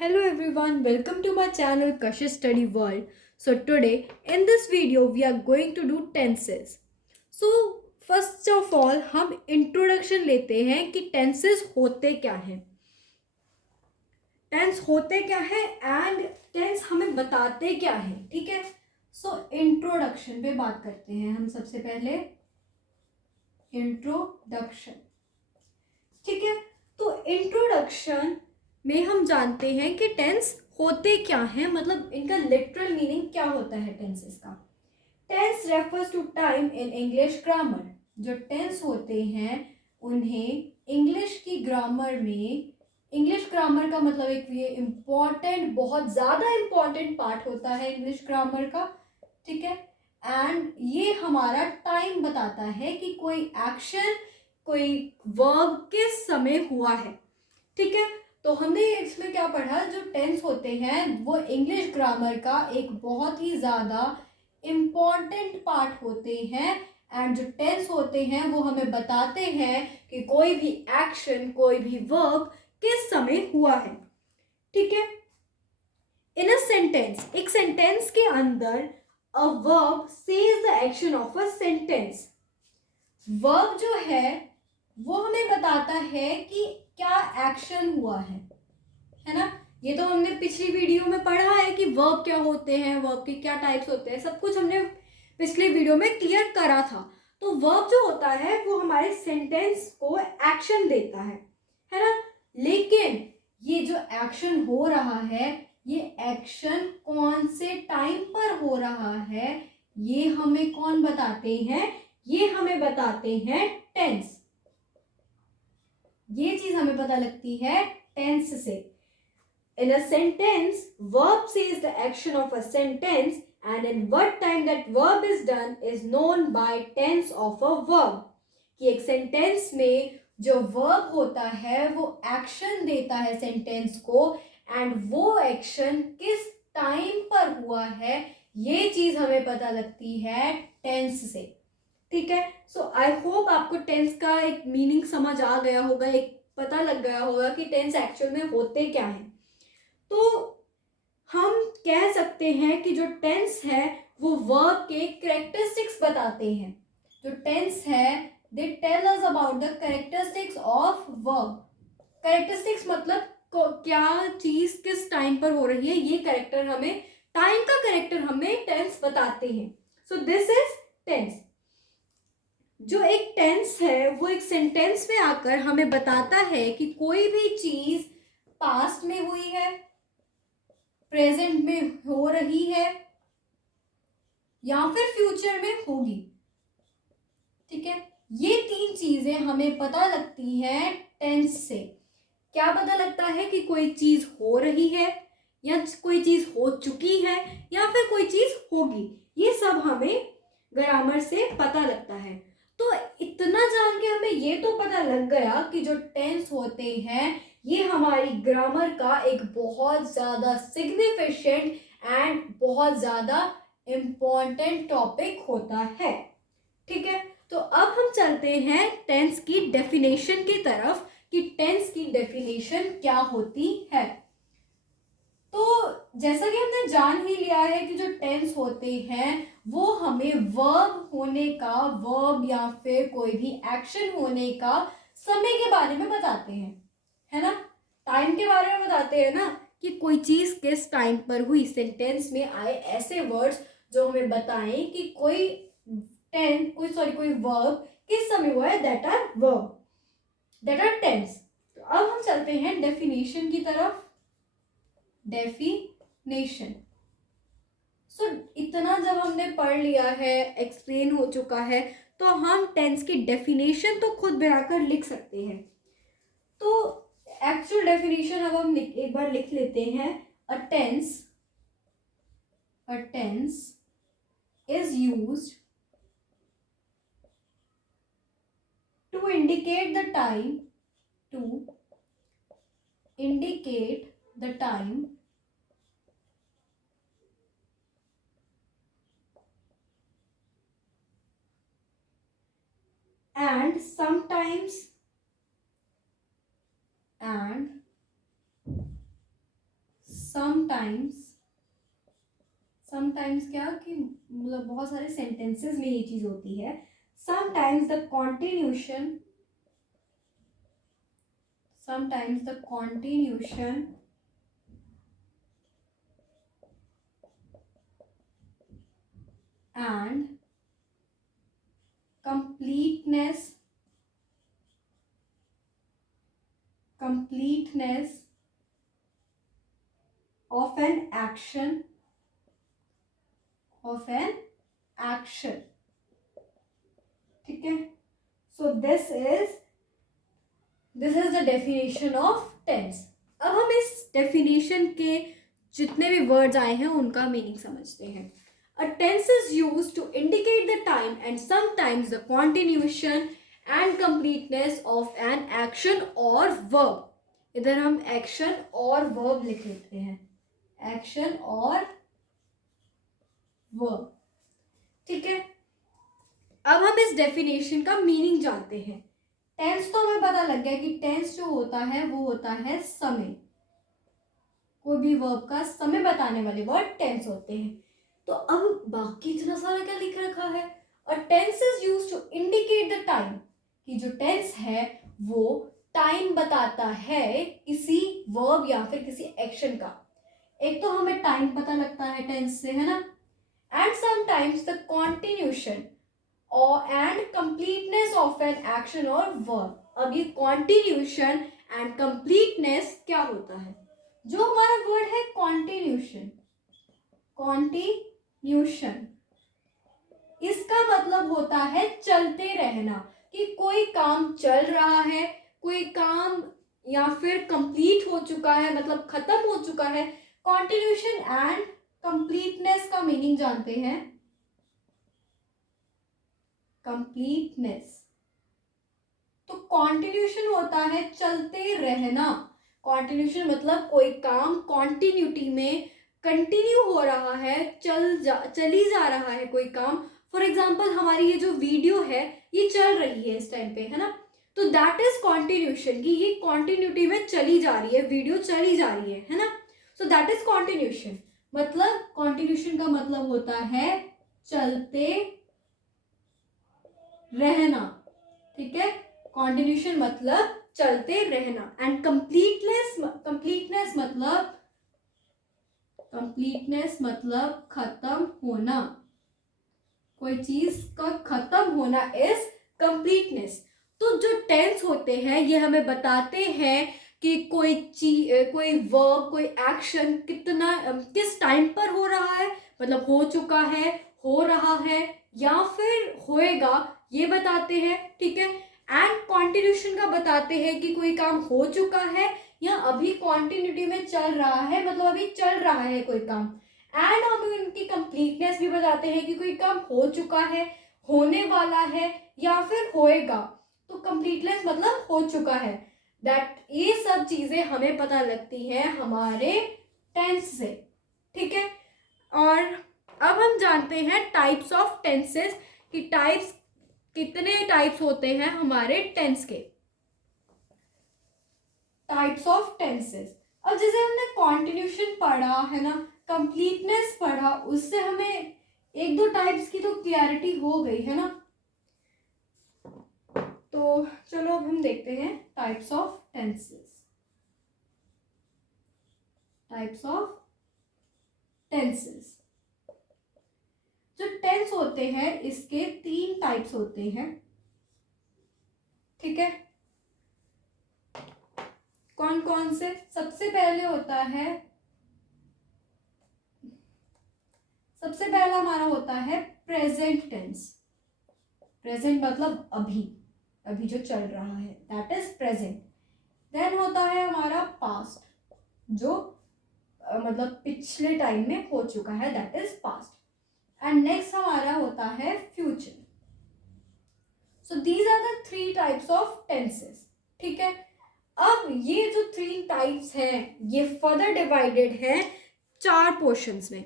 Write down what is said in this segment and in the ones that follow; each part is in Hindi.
Hello everyone, welcome to my channel Kashish Study World. So today in this video we are going to do tenses. So first of all हम introduction लेते हैं कि tenses होते क्या हैं, tense होते क्या है and tense हमें बताते क्या है. ठीक है, so introduction पे बात करते हैं हम. सबसे पहले introduction. ठीक है, तो इंट्रोडक्शन में हम जानते हैं कि टेंस होते क्या हैं, मतलब इनका लिटरल मीनिंग क्या होता है टेंसेस का. Tense refers to time in English grammar. जो टेंस होते हैं उन्हें इंग्लिश की ग्रामर में, इंग्लिश ग्रामर का मतलब एक ये इम्पॉर्टेंट, बहुत ज़्यादा इम्पॉर्टेंट पार्ट होता है इंग्लिश ग्रामर का. ठीक है, एंड ये हमारा टाइम बताता है कि कोई एक्शन, कोई वर्ब किस समय हुआ है. ठीक है, तो हमने इसमें क्या पढ़ा, जो टेंस होते हैं वो इंग्लिश ग्रामर का एक बहुत ही ज़्यादा इम्पॉर्टेंट पार्ट होते हैं. एंड जो टेंस होते हैं वो हमें बताते हैं कि कोई भी एक्शन, कोई भी वर्ब किस समय हुआ है. ठीक है, इन अ सेंटेंस, एक सेंटेंस के अंदर a verb says the action of a sentence. Verb जो है वो हमें बताता है कि क्या एक्शन हुआ है ना. ये तो हमने पिछली वीडियो में पढ़ा है कि वर्ब क्या होते हैं, वर्ब के क्या टाइप्स होते हैं, सब कुछ हमने पिछले वीडियो में क्लियर करा था. तो वर्ब जो होता है वो हमारे सेंटेंस को एक्शन देता है ना. लेकिन ये जो एक्शन हो रहा है, ये एक्शन कौन से टाइम पर हो रहा है, ये हमें कौन बताते हैं, ये हमें बताते हैं टेंस. ये चीज हमें पता लगती है टेंस से. In a sentence, verb says the action of a sentence and in what time that verb is done is known by tense of a verb. कि एक सेंटेंस में जो वर्ब होता है वो एक्शन देता है सेंटेंस को, एंड वो एक्शन किस टाइम पर हुआ है, ये चीज हमें पता लगती है टेंस से. ठीक है, सो आई होप आपको टेंस का एक मीनिंग समझ आ गया होगा, एक पता लग गया होगा कि टेंस एक्चुअल में होते क्या हैं. तो हम कह सकते हैं कि जो टेंस है वो वर्ब के कैरेक्टरिस्टिक्स बताते हैं. जो टेंस है they tell us about the characteristics of verb. Characteristics मतलब क्या चीज किस टाइम पर हो रही है, ये कैरेक्टर हमें, टाइम का कैरेक्टर हमें टेंस बताते हैं. So this is tense. जो एक टेंस है वो एक सेंटेंस में आकर हमें बताता है कि कोई भी चीज पास्ट में हुई है, प्रेजेंट में हो रही है या फिर फ्यूचर में होगी. ठीक है, ये तीन चीजें हमें पता लगती हैं टेंस से. क्या पता लगता है कि कोई चीज हो रही है, या कोई चीज हो चुकी है, या फिर कोई चीज होगी. ये सब हमें ग्रामर से पता लगता है. तो इतना जान के हमें ये तो पता लग गया कि जो टेंस होते हैं ये हमारी ग्रामर का एक बहुत ज़्यादा सिग्निफिकेंट एंड बहुत ज़्यादा इम्पॉर्टेंट टॉपिक होता है. ठीक है, तो अब हम चलते हैं टेंस की डेफिनेशन की तरफ कि टेंस की डेफिनेशन क्या होती है. तो जैसा कि हमने जान ही लिया है कि जो टेंस होते हैं वो हमें वर्ब होने का, वर्ब या फिर कोई भी एक्शन होने का समय के बारे में बताते हैं, है ना. टाइम के बारे में बताते हैं ना, कि कोई चीज किस टाइम पर हुई. सेंटेंस में आए ऐसे वर्ड्स जो हमें बताएं कि कोई कोई वर्ब किस समय हुआ है, that are verb, that are tense. तो अब हम चलते हैं डेफिनेशन की तरफ. डेफिनेशन. सो इतना जब हमने पढ़ लिया है, एक्सप्लेन हो चुका है, तो हम टेंस की डेफिनेशन तो खुद बनाकर लिख सकते हैं. तो एक्चुअल डेफिनेशन अब हम एक बार लिख लेते हैं. A tense is used to indicate the time, and sometimes sometimes क्या कि मतलब बहुत सारे सेंटेंसेस में ये चीज होती है. Sometimes the continuation and completeness of an action ठीक है. So this is the definition of tense. अब हम इस डेफिनेशन के जितने भी वर्ड्स आए हैं उनका मीनिंग समझते हैं. A tense is used to indicate the time and sometimes the continuation and completeness of an action or verb. इधर हम action और verb लिख लेते हैं. action और verb. ठीक है. अब हम इस डेफिनेशन का मीनिंग जानते हैं. टेंस तो हमें पता लग गया कि टेंस जो होता है वो होता है समय. कोई भी वर्ब का समय बताने वाले वर्ड टेंस होते हैं. तो अब बाकी इतना सारा क्या लिख रखा है. A tense is used to indicate the time. कि जो टेंस है वो टाइम बताता है किसी वर्ब या फिर किसी एक्शन का. एक तो हमें टाइम पता लगता है टेंस से, है ना. एंड समटाइम्स द कॉन्टिन्यूशन और and completeness of an action और वर्ब. अब ये कॉन्टिन्यूशन एंड कंप्लीटनेस क्या होता है. जो हमारा वर्ड है कॉन्टिन्यूशन, इसका मतलब होता है चलते रहना. कि कोई काम चल रहा है, कोई काम या फिर कंप्लीट हो चुका है, मतलब खत्म हो चुका है. कॉन्टिन्यूशन एंड कंप्लीटनेस का मीनिंग जानते हैं. कंप्लीटनेस तो कॉन्टिन्यूशन होता है चलते रहना. कॉन्टिन्यूशन मतलब कोई काम कॉन्टिन्यूटी में कंटिन्यू हो रहा है, चली जा रहा है कोई काम. फॉर एग्जाम्पल हमारी ये जो वीडियो है ये चल रही है इस टाइम पे, है ना. तो दैट इज कॉन्टिन्यूशन कि ये कॉन्टिन्यूटी में चली जा रही है, वीडियो चली जा रही है ना. So that is continuation. मतलब कॉन्टिन्यूशन का मतलब होता है चलते रहना. ठीक है. कॉन्टिन्यूशन मतलब चलते रहना. एंड कंप्लीटनेस मतलब खत्म होना. कोई चीज का खत्म होना इज कंप्लीटनेस. तो जो टेंस होते हैं ये हमें बताते हैं कि कोई वर्ब, कोई एक्शन किस टाइम पर हो रहा है. मतलब हो चुका है, हो रहा है या फिर होएगा, ये बताते हैं. ठीक है. एंड कॉन्टिन्यूशन का बताते हैं कि कोई काम हो चुका है या अभी कॉन्टिन्यूटी में चल रहा है, मतलब अभी चल रहा है कोई काम. एंड हम उनकी कंप्लीटनेस भी बताते हैं कि कोई काम हो चुका है, होने वाला है या फिर होएगा. तो कंप्लीटनेस मतलब हो चुका है. दैट ये सब चीजें हमें पता लगती हैं हमारे टेंस से. ठीक है. और अब हम जानते हैं टाइप्स ऑफ टेंसेस कि कितने टाइप्स होते हैं हमारे टेंस के. Types of tenses. अब जैसे हमने कॉन्टिन्यूशन पढ़ा है ना, कंप्लीटनेस पढ़ा, उससे हमें एक दो टाइप्स की तो क्लैरिटी हो गई है ना. तो चलो अब हम देखते हैं टाइप्स ऑफ टेंसेस. जो टेंस होते हैं इसके 3 टाइप्स होते हैं. ठीक है. कौन कौन से. सबसे पहला हमारा होता है प्रेजेंट टेंस. प्रेजेंट मतलब अभी जो चल रहा है, दैट इज प्रेजेंट. देन होता है हमारा पास्ट, जो मतलब पिछले टाइम में हो चुका है, that is past. And next हमारा होता है future. So these are the 3 types of tenses. ठीक है. अब ये जो 3 टाइप्स हैं ये फर्दर डिवाइडेड है 4 पोर्शंस में.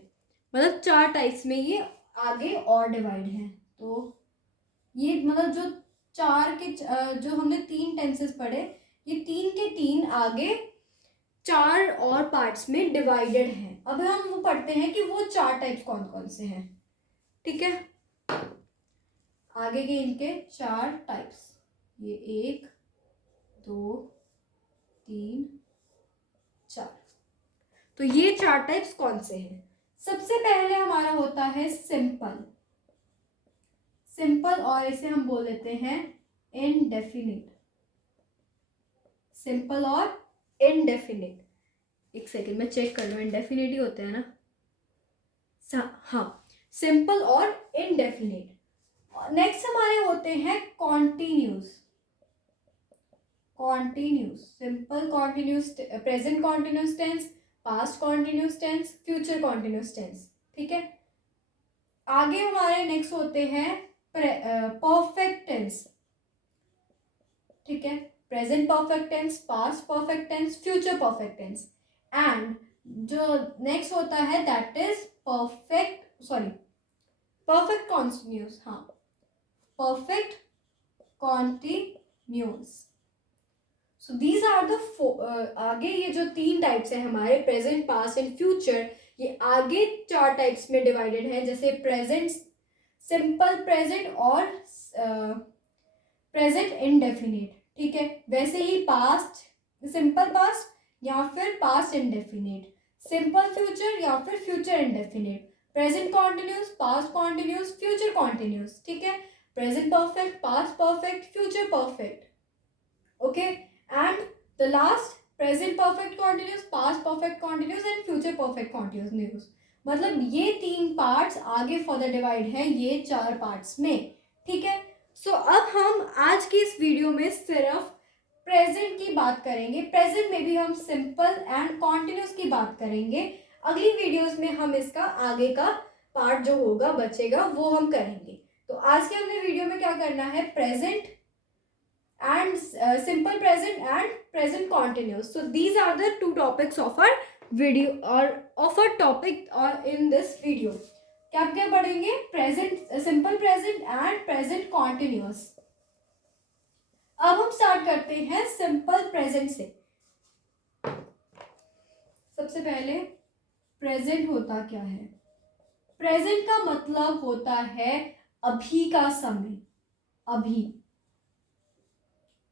मतलब 4 टाइप्स में ये आगे और डिवाइड है. तो ये मतलब जो 4 के जो हमने 3 टेंसेस पढ़े, ये 3 के 3 आगे चार और पार्ट्स में डिवाइडेड हैं। अब हम वो पढ़ते हैं कि वो चार टाइप्स कौन कौन से हैं। ठीक है, आगे के इनके चार टाइप्स, ये 1 2 3 4। तो ये चार टाइप्स कौन से हैं? सबसे पहले हमारा होता है सिंपल, सिंपल और इसे हम बोल देते हैं इनडेफिनिट। सिंपल और इनडेफिनिट, एक सेकेंड में चेक कर लो, इनडेफिनिट ही होते हैं ना। हाँ, सिंपल और इनडेफिनिट। नेक्स्ट हमारे होते हैं continuous. Continuous, simple continuous, present continuous tense, past continuous tense, future continuous tense. ठीक है, आगे हमारे नेक्स्ट होते हैं परफेक्ट टेंस। ठीक है, present perfect tense, past perfect tense, future perfect tense. And जो नेक्स्ट होता है दैट इज परफेक्ट कॉन्टिन्यूस। हाँ, perfect continuous. So these are the आगे ये जो तीन टाइप्स है हमारे, प्रेजेंट, पास्ट एंड फ्यूचर, ये आगे चार टाइप्स में डिवाइडेड है, जैसे प्रेजेंट, सिंपल प्रेजेंट और प्रेजेंट इंडेफिनिट। ठीक है, वैसे ही पास्ट, सिंपल पास्ट या फिर पास्ट इंडेफिनिट, सिंपल फ्यूचर या फिर future indefinite, present continuous, past continuous, future continuous. ठीक है, present perfect, past perfect, future perfect. Okay, and the last present perfect continuous, past perfect continuous and future perfect continuous. मतलब ये तीन पार्ट्स आगे फर्दर डिवाइड हैं ये चार पार्ट्स में। ठीक है, सो अब हम आज की इस वीडियो में सिर्फ प्रेजेंट की बात करेंगे। प्रेजेंट में भी हम सिंपल एंड कॉन्टिन्यूस की बात करेंगे। अगली वीडियोस में हम इसका आगे का पार्ट जो होगा बचेगा वो हम करेंगे। तो आज के हमने वीडियो में क्या करना है, present and simple present and present continuous. So these are the two topics of our video or of our topic or in this video. क्या क्या पढ़ेंगे, present, simple present and present continuous. अब हम स्टार्ट करते हैं सिंपल प्रेजेंट से। सबसे पहले प्रेजेंट होता क्या है? प्रेजेंट का मतलब होता है अभी का समय, अभी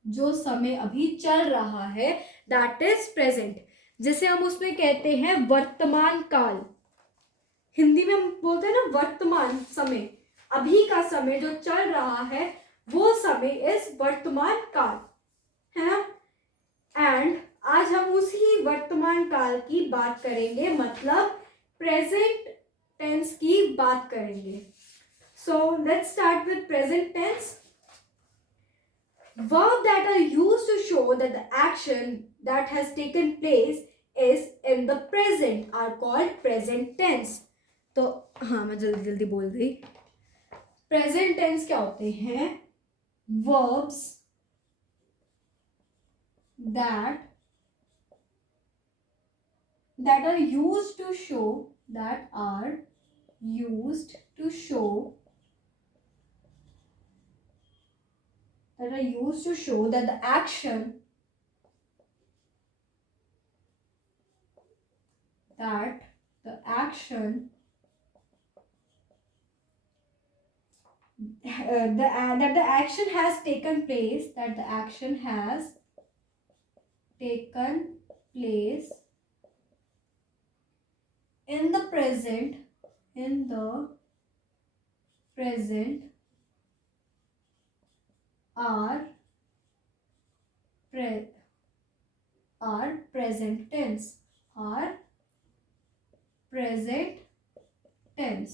जो समय अभी चल रहा है दैट इज प्रेजेंट। जैसे हम उसमें कहते हैं वर्तमान काल, हिंदी में हम बोलते हैं ना वर्तमान समय, अभी का समय जो चल रहा है वो समय इज वर्तमान काल, है ना। एंड आज हम उसी वर्तमान काल की बात करेंगे, मतलब प्रेजेंट टेंस की बात करेंगे। So let's start with present tense. Verbs that are used to show that the action that has taken place is in the present are called present tense. तो हाँ, मैं जल्दी जल्दी बोल गई। प्रेजेंट टेंस क्या होते हैं? Verbs that are used to show that the action that the action has taken place, that the action has taken place in the present are present tense, are present tense।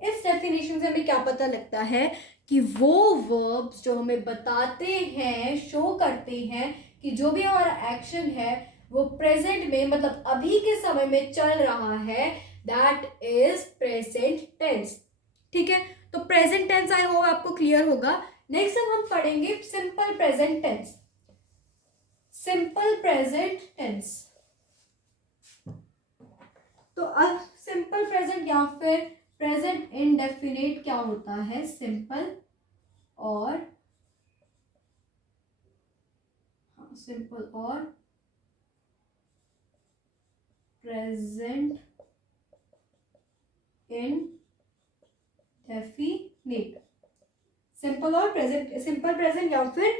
इस डेफिनेशन से हमें क्या पता लगता है कि वो वर्ब्स जो हमें बताते हैं, शो करते हैं कि जो भी हमारा एक्शन है वो प्रेजेंट में, मतलब अभी के समय में चल रहा है, दैट इज प्रेजेंट टेंस। ठीक है, तो प्रेजेंट टेंस आई होप आपको क्लियर होगा। नेक्स्ट हम पढ़ेंगे simple present tense. Simple present tense, तो अब सिंपल प्रेजेंट या फिर प्रेजेंट इंडेफिनिट क्या होता है? सिंपल और प्रेजेंट इंडेफिनिट, सिंपल और प्रेजेंट, सिंपल प्रेजेंट या फिर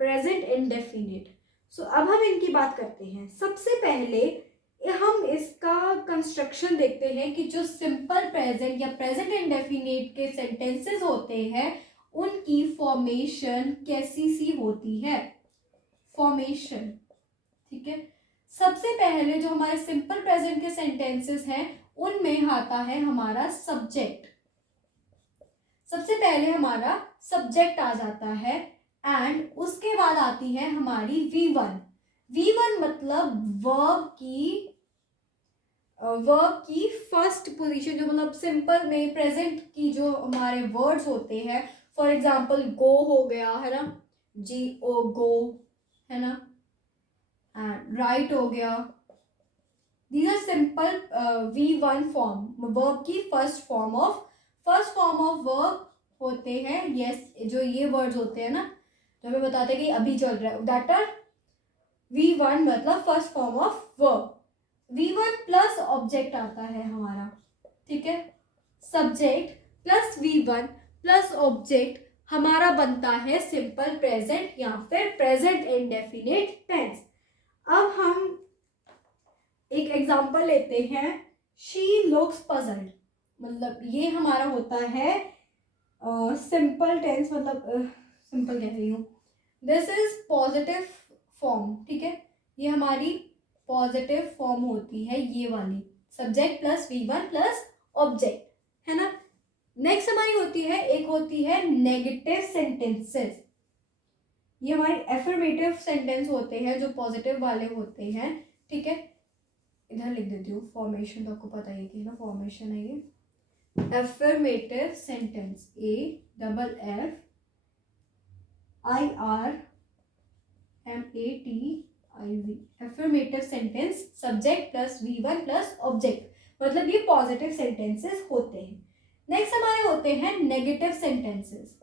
प्रेजेंट इंडेफिनिट। सो अब हम इनकी बात करते हैं। सबसे पहले हम इसका कंस्ट्रक्शन देखते हैं कि जो सिंपल प्रेजेंट या प्रेजेंट इंडेफिनिट के सेंटेंसेस होते हैं उनकी फॉर्मेशन कैसी सी होती है, फॉर्मेशन। ठीक है, सबसे पहले जो हमारे सिंपल प्रेजेंट के सेंटेंसेस हैं उनमें आता है हमारा सब्जेक्ट। सबसे पहले हमारा सब्जेक्ट आ जाता है एंड उसके बाद आती है हमारी V1। V1 मतलब वर्ब की फर्स्ट पोजीशन, जो मतलब सिंपल में प्रेजेंट की जो हमारे वर्ड्स होते हैं, फॉर एग्जाम्पल गो हो गया है ना, GO गो है ना, एंड राइट हो गया। These are simple V1 form, verb की फर्स्ट फॉर्म ऑफ वर्ब होते हैं। यस, जो ये वर्ड्स होते हैं ना जो हमें बताते हैं कि अभी चल रहा है, दैट आर V1 मतलब first form of verb. V1 plus object आता है हमारा, ठीक है, subject plus V1 plus object हमारा बनता है सिंपल प्रेजेंट या फिर प्रेजेंट इंडेफिनिट टेंस। अब हम एक एग्जांपल लेते हैं, शी लुक्स पजल्ड, मतलब ये हमारा होता है सिंपल टेंस, मतलब सिंपल कह रही हूँ, दिस इज पॉजिटिव फॉर्म। ठीक है, ये हमारी पॉजिटिव फॉर्म होती है, ये वाली subject plus V1 plus object है ना। नेक्स्ट हमारी होती है, एक होती है नेगेटिव सेंटेंसेस। ये हमारी एफर्मेटिव सेंटेंस होते हैं जो पॉजिटिव वाले होते हैं। ठीक है, इधर लिख देती हूँ, फॉर्मेशन तो आपको पता ही है कि ना फॉर्मेशन है ये। Affirmative sentence, AFFIRMATIV, affirmative sentence subject plus V1 plus object, मतलब ये पॉजिटिव सेंटेंसेस होते हैं। नेक्स्ट हमारे होते हैं नेगेटिव सेंटेंसेस।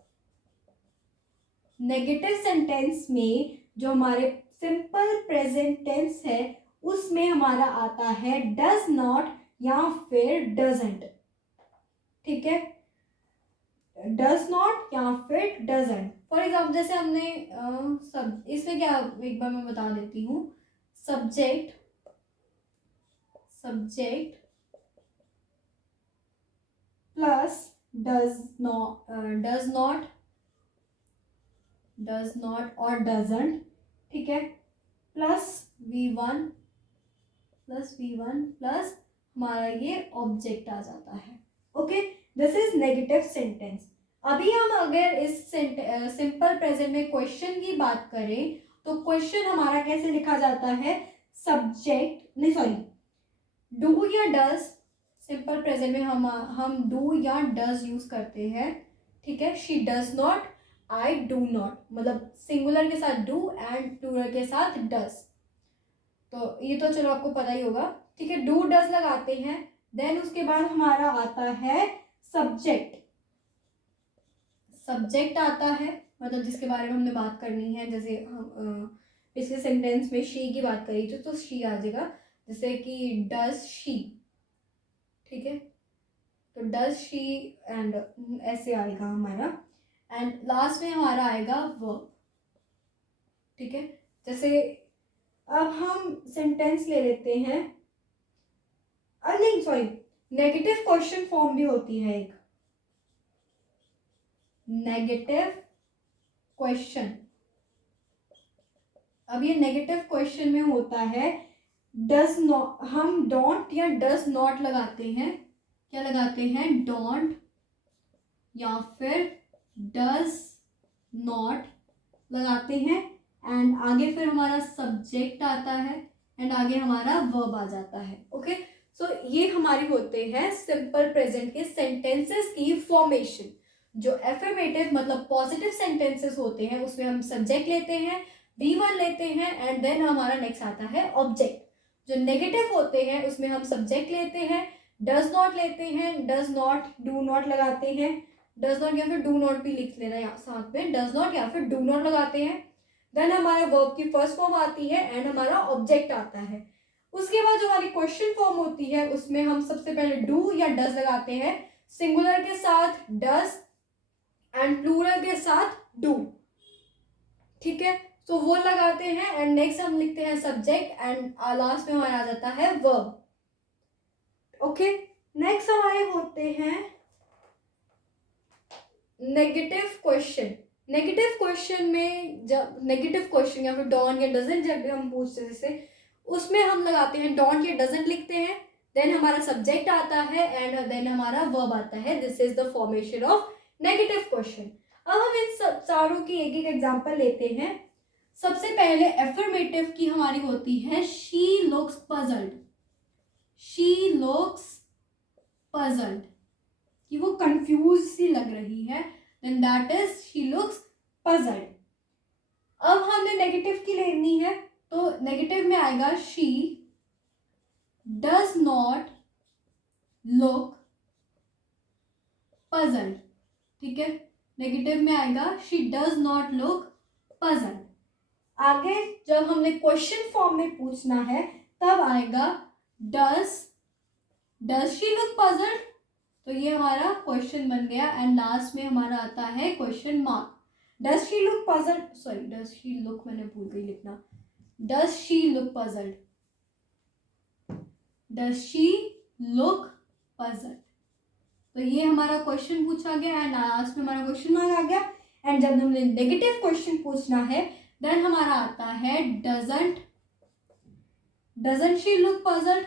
नेगेटिव सेंटेंस में जो हमारे सिंपल प्रेजेंट टेंस है उसमें हमारा आता है डज नॉट या फिर डजंट। ठीक है, डज नॉट या फिर डजंट। फॉर एग्जाम्पल जैसे हमने सब इसमें क्या, एक बार मैं बता देती हूँ, सब्जेक्ट प्लस डज नॉट और डजंट, ठीक है, प्लस V1 प्लस हमारा ये ऑब्जेक्ट आ जाता है। Okay, this is negative sentence. अभी हम अगर इस सिंपल प्रेजेंट में क्वेश्चन की बात करें तो क्वेश्चन हमारा कैसे लिखा जाता है, डू या डज। सिंपल प्रेजेंट में हम डू या डज यूज करते हैं। ठीक है, she does not, I do not, मतलब सिंगुलर के साथ डू एंड प्लूरल के साथ डज। तो ये तो चलो आपको पता ही होगा। ठीक है, डू डज लगाते हैं, देन उसके बाद हमारा आता है सब्जेक्ट आता है, मतलब जिसके बारे में हमने बात करनी है। जैसे हम पिछले सेंटेंस में शी की बात करी तो शी आ जाएगा, जैसे कि डज शी। ठीक है, तो डज शी एंड ऐसे आएगा हमारा, एंड लास्ट में हमारा आएगा वर्ब। ठीक है, जैसे अब हम सेंटेंस ले लेते हैं, नेगेटिव क्वेश्चन फॉर्म भी होती है एक, नेगेटिव क्वेश्चन। अब ये नेगेटिव क्वेश्चन में होता है डज नॉट, हम डोंट या डज नॉट लगाते हैं, क्या लगाते हैं, डोंट या फिर डज नॉट लगाते हैं, एंड आगे फिर हमारा सब्जेक्ट आता है एंड आगे हमारा वर्ब आ जाता है। ओके, सो ये हमारी होते हैं सिंपल प्रेजेंट के सेंटेंसेस की फॉर्मेशन। जो एफर्मेटिव मतलब पॉजिटिव सेंटेंसेस होते हैं उसमें हम सब्जेक्ट लेते हैं, V1 लेते हैं, एंड देन हमारा नेक्स्ट आता है ऑब्जेक्ट। जो नेगेटिव होते हैं उसमें हम सब्जेक्ट लेते हैं, डज नॉट लेते हैं, डज नॉट डू नॉट लगाते हैं, डज नॉट या फिर डू नॉट भी लिख लेना या साथ में, डज नॉट या फिर डू नॉट लगाते हैं, देन हमारा वर्ब की फर्स्ट फॉर्म आती है एंड हमारा ऑब्जेक्ट आता है। उसके बाद जो हमारी क्वेश्चन फॉर्म होती है उसमें हम सबसे पहले डू या डज लगाते हैं, सिंगुलर के साथ डज एंड प्लूरल के साथ डू, ठीक है। तो वो लगाते हैं एंड नेक्स्ट हम लिखते हैं सब्जेक्ट एंड लास्ट में हमारा आ जाता है वर्ब। ओके, नेक्स्ट हमारे होते हैं नेगेटिव क्वेश्चन। नेगेटिव क्वेश्चन में जब नेगेटिव क्वेश्चन या फिर डोंट या डजंट जब भी हम पूछते हैं जैसे, उसमें हम लगाते हैं डोंट या डजंट लिखते हैं, देन हमारा सब्जेक्ट आता है एंड देन हमारा वर्ब आता है। This is the formation of negative question. अब हम इन सब चारों की एक एक एग्जांपल लेते हैं। सबसे पहले एफर्मेटिव की हमारी होती है she looks puzzled. She looks puzzled कि वो कंफ्यूज सी लग रही है, then that is she looks puzzled. अब हमने नेगेटिव की लेनी है तो नेगेटिव में आएगा she does not look puzzled, ठीक है। नेगेटिव में आएगा she does not look puzzled. आगे जब हमने क्वेश्चन फॉर्म में पूछना है तब आएगा डज शी लुक पजल्ड, तो ये हमारा क्वेश्चन बन गया एंड लास्ट में हमारा आता है question mark. Does she look puzzled, sorry does she look मैंने भूल गई लिखना, does she look puzzled, does she look puzzled. तो ये हमारा क्वेश्चन पूछा गया एंड लास्ट में हमारा क्वेश्चन मार्क आ गया। एंड जब हमने नेगेटिव क्वेश्चन पूछना है देन हमारा आता है डजंट शी लुक पजल्ड,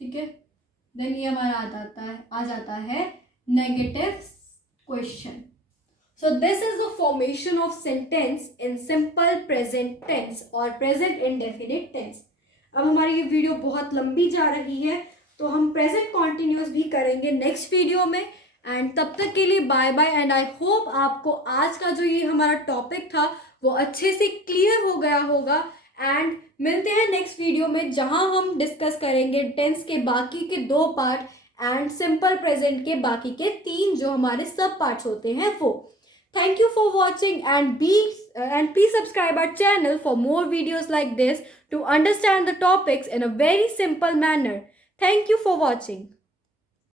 ठीक है। देन ये हमारा आ जाता है negative question. So this is the formation of sentence in simple present tense और प्रेजेंट इंडेफिनिट टेंस। अब हमारी ये वीडियो बहुत लंबी जा रही है तो हम प्रेजेंट कॉन्टिन्यूस भी करेंगे नेक्स्ट वीडियो में। एंड तब तक के लिए bye bye and I hope आपको आज का जो ये हमारा टॉपिक था वो अच्छे से क्लियर हो गया होगा। एंड मिलते हैं नेक्स्ट वीडियो में जहां हम डिस्कस करेंगे टेंस के बाकी के 2 पार्ट एंड सिंपल प्रेजेंट के बाकी के 3 जो हमारे सब पार्ट्स होते हैं वो। Thank you for watching and please subscribe our channel for more videos like this to understand the topics in a very simple manner. Thank you for watching.